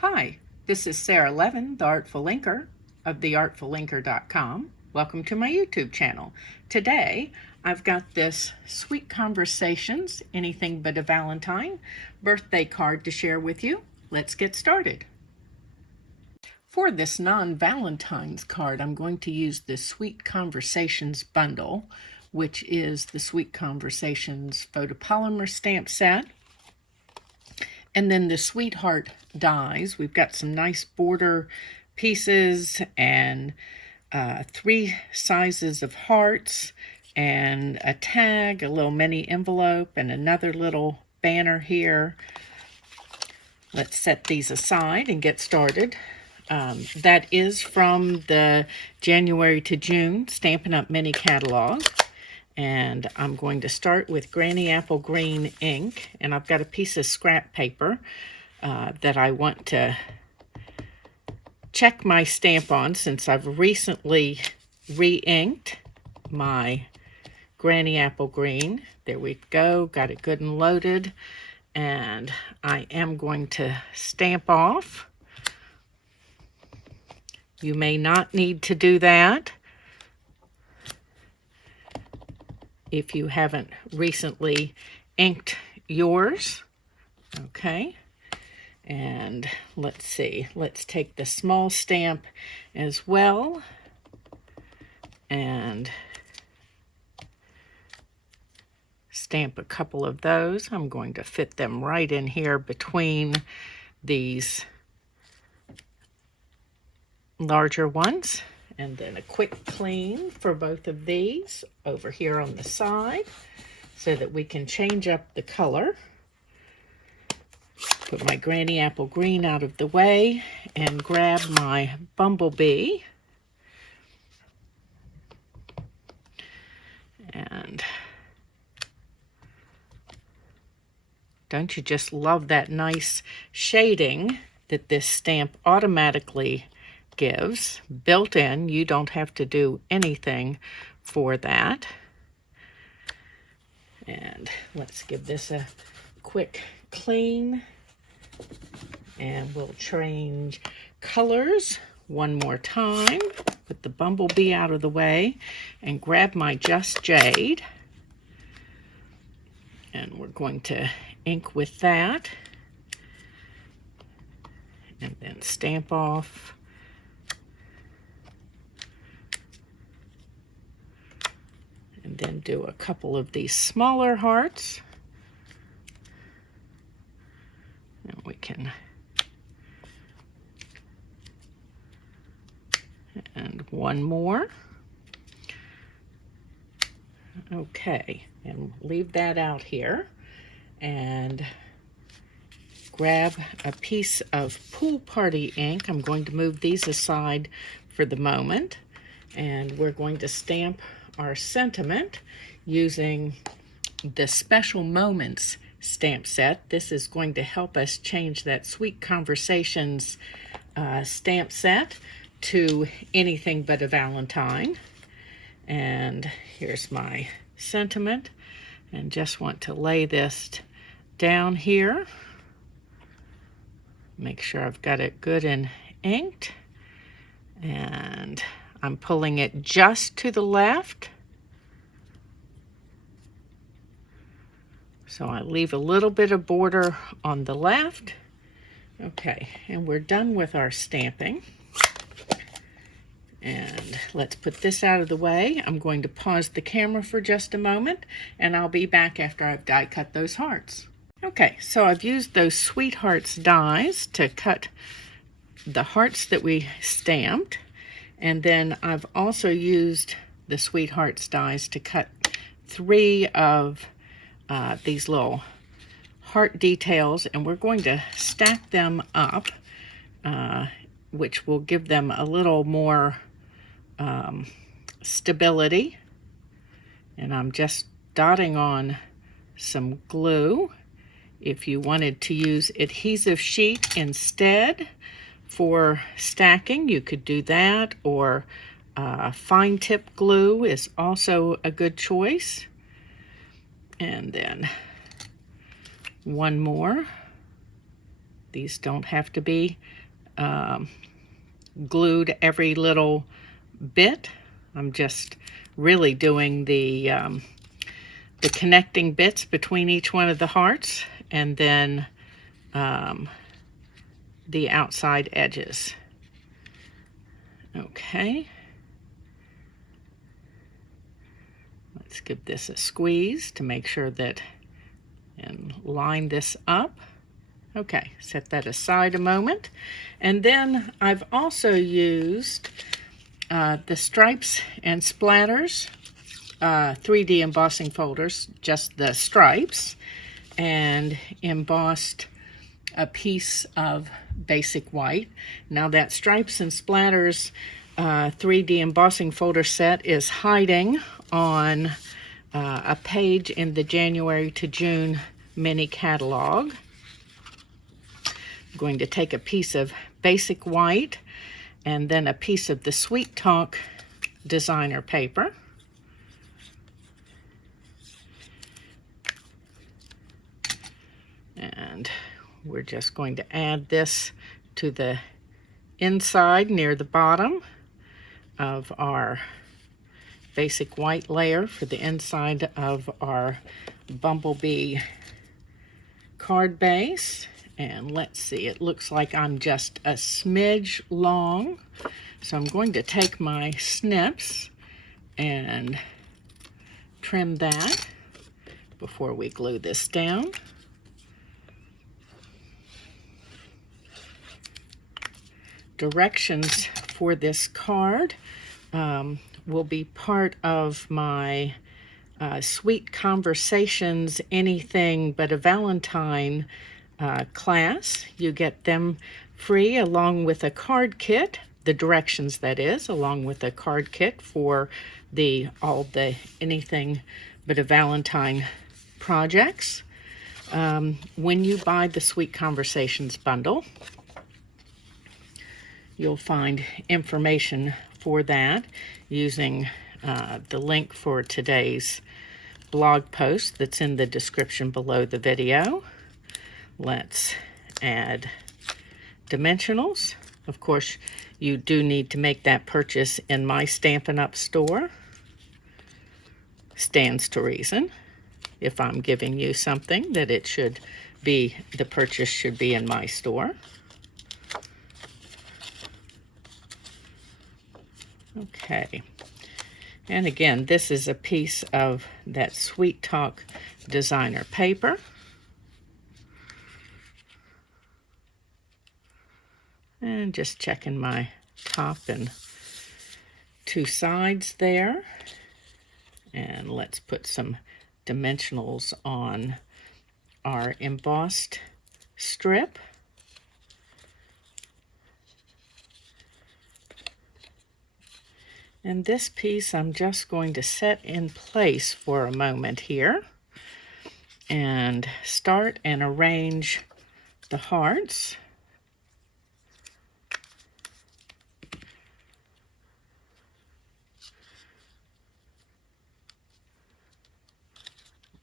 Hi, this is Sara Levin, the Artful Inker of theartfulinker.com. Welcome to my YouTube channel. Today, I've got this Sweet Conversations, Anything But a Valentine birthday card to share with you. Let's get started. For this non-Valentine's card, I'm going to use the Sweet Conversations bundle, which is the Sweet Conversations photopolymer stamp set. And then the Sweetheart dies. We've got some nice border pieces and 3 sizes of hearts and a tag, a little mini envelope, and another little banner here. Let's set these aside and get started. That is from the January to June Stampin' Up! Mini catalog. And I'm going to start with Granny Apple Green ink. And I've got a piece of scrap paper that I want to check my stamp on since I've recently re-inked my Granny Apple Green. There we go, got it good and loaded. And I am going to stamp off. You may not need to do that if you haven't recently inked yours. Okay, and let's see, let's take the small stamp as well and stamp a couple of those. I'm going to fit them right in here between these larger ones. And then a quick clean for both of these over here on the side so that we can change up the color. Put my Granny Apple Green out of the way and grab my Bumblebee. And don't you just love that nice shading that this stamp automatically gives built in? You don't have to do anything for that. And let's give this a quick clean, and we'll change colors one more time. Put the Bumblebee out of the way and grab my Just Jade, and we're going to ink with that and then stamp off. And then do a couple of these smaller hearts. And we can, and one more. Okay, and leave that out here. And grab a piece of Pool Party ink. I'm going to move these aside for the moment. And we're going to stamp our sentiment using the Special Moments stamp set. This is going to help us change that Sweet Conversations stamp set to Anything But a Valentine. And here's my sentiment, and just want to lay this down here. Make sure I've got it good and inked, and I'm pulling it just to the left. So I leave a little bit of border on the left. Okay, and we're done with our stamping. And let's put this out of the way. I'm going to pause the camera for just a moment, and I'll be back after I've die cut those hearts. Okay, so I've used those Sweethearts dies to cut the hearts that we stamped. And then I've also used the Sweethearts dies to cut 3 of these little heart details, and we're going to stack them up, which will give them a little more stability. And I'm just dotting on some glue. If you wanted to use adhesive sheet instead for stacking, you could do that, or fine tip glue is also a good choice. And then one more. These don't have to be glued every little bit. I'm just really doing the connecting bits between each one of the hearts, and then the outside edges. Okay. Let's give this a squeeze to make sure that, and line this up. Okay, set that aside a moment. And then I've also used the stripes and splatters 3D embossing folders, just the stripes, and embossed a piece of basic white. Now that stripes and splatters 3D embossing folder set is hiding on a page in the January to June mini catalog. I'm going to take a piece of basic white and then a piece of the Sweet Talk designer paper. And we're just going to add this to the inside near the bottom of our basic white layer for the inside of our bumblebee card base. And let's see, it looks like I'm just a smidge long. So I'm going to take my snips and trim that before we glue this down. Directions for this card will be part of my Sweet Conversations Anything But a Valentine class. You get them free along with a card kit, the directions that is, along with a card kit for all the Anything But a Valentine projects. When you buy the Sweet Conversations bundle, you'll find information for that using the link for today's blog post that's in the description below the video. Let's add dimensionals. Of course, you do need to make that purchase in my Stampin' Up! Store. Stands to reason. If I'm giving you something, that it should be, the purchase should be in my store. Okay, and again, this is a piece of that Sweet Talk designer paper. And just checking my top and two sides there. And let's put some dimensionals on our embossed strip. And this piece I'm just going to set in place for a moment here and start and arrange the hearts.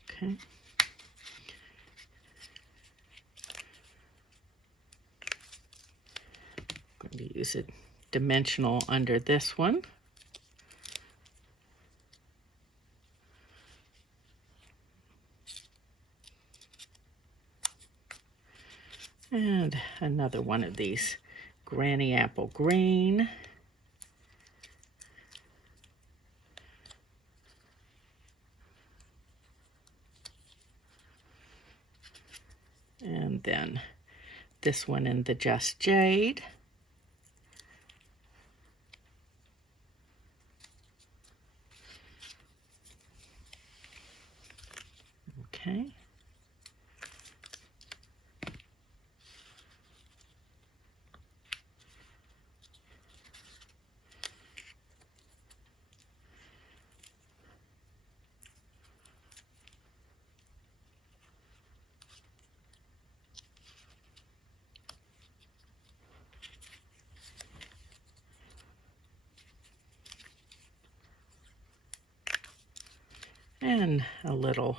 Okay. I'm going to use a dimensional under this one. And another one of these Granny Apple Green. And then this one in the Just Jade. Okay. And a little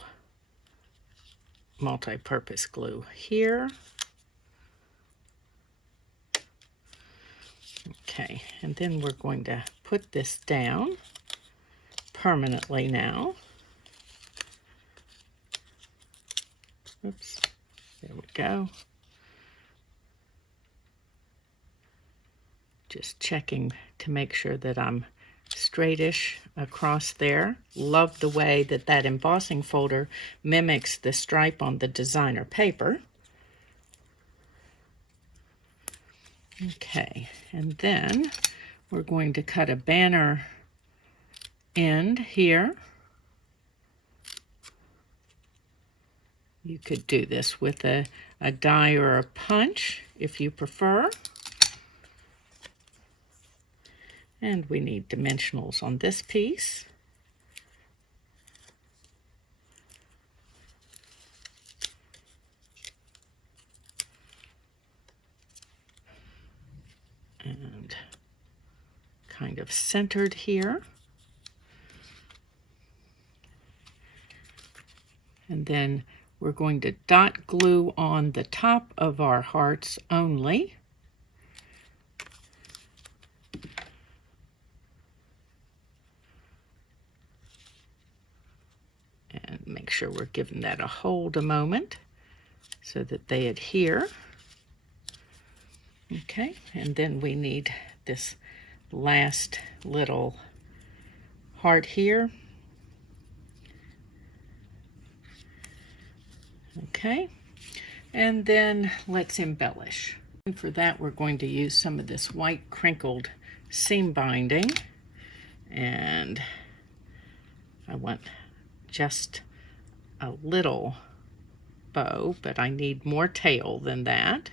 multi-purpose glue here. Okay, and then we're going to put this down permanently now. Oops, there we go. Just checking to make sure that I'm straightish across there. Love the way that that embossing folder mimics the stripe on the designer paper. Okay, and then we're going to cut a banner end here. You could do this with a die or a punch if you prefer. And we need dimensionals on this piece. And kind of centered here. And then we're going to dot glue on the top of our hearts only. And make sure we're giving that a hold a moment so that they adhere. Okay, and then we need this last little heart here. Okay, and then let's embellish. And for that, we're going to use some of this white crinkled seam binding, and I want just a little bow, but I need more tail than that.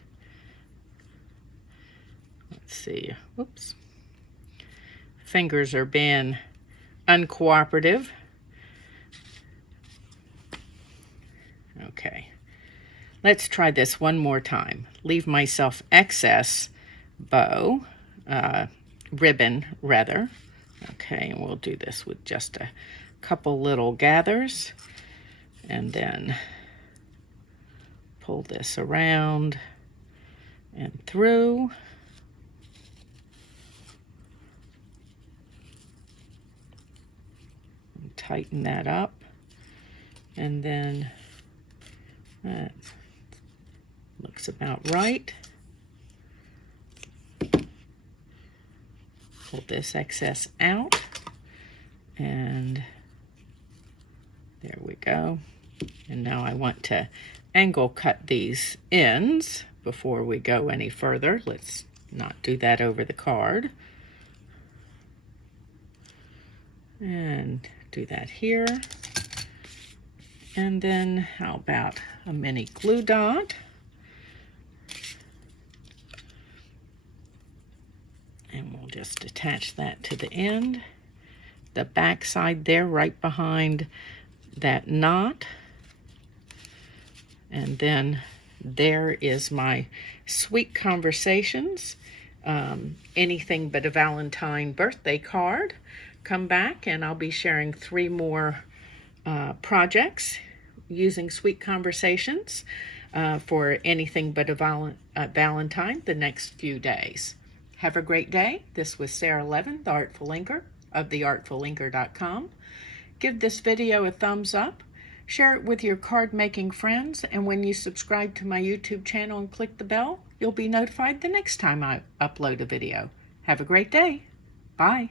Let's see, whoops. Fingers are being uncooperative. Okay, let's try this one more time. Leave myself excess bow, ribbon rather. Okay, and we'll do this with just a couple little gathers, and then pull this around and through. And tighten that up, and then that looks about right. Pull this excess out, and there we go. And now I want to angle cut these ends before we go any further. Let's not do that over the card. And do that here. And then how about a mini glue dot? And we'll just attach that to the end. The back side there, right behind that knot. And then there is my Sweet Conversations, Anything But a Valentine birthday card. Come back and I'll be sharing 3 more projects using Sweet Conversations for Anything But a Valentine the next few days. Have a great day. This was Sara Levin, the Artful Inker of theartfulinker.com. Give this video a thumbs up, share it with your card making friends, and when you subscribe to my YouTube channel and click the bell, you'll be notified the next time I upload a video. Have a great day. Bye.